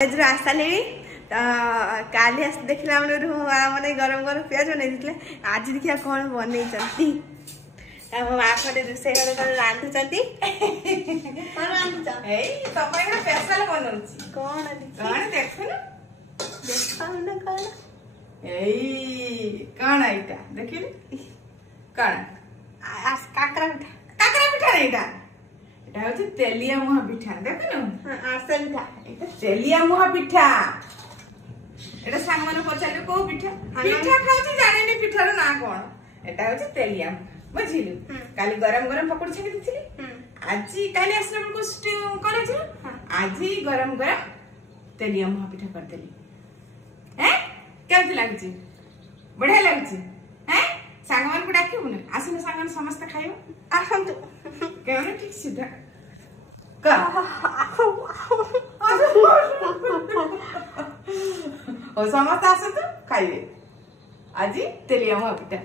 आसाली काली आस देखला मैंने गरम गरम पियाज बनई आज देखिए कौन बनई माँ खड़े रोसे घर कौन रांधुंट स्पेशल बनौछि कौन कौन देखुन देखा कौन कौन एटा देखिले कौन काकरा पिठा एटा एटा होछि तेलिया मुहा पिठा देखुन आसल था तेलिया मुहा पिठा एटा सांग मन पचाले को पिठा पिठा खाउछि जानेनी पिठार ना कोन एटा होछि तेलिया बुझिलु काली गरम गरम पकोड़ी छाकी दिथिली आज काली आसले मन को कॉलेज आज गरम गरम तेलिया मुहा पिठा कर देली हैं केमति लागछि बढ़िया लागछि हैं सांग मन को डाकिबु न आसने सांग मन समस्त खाइबो आसंतु केमने ठीक सीधा का ओ समस्त आसंतु खाइबे आज तेलिया मुहा पिठा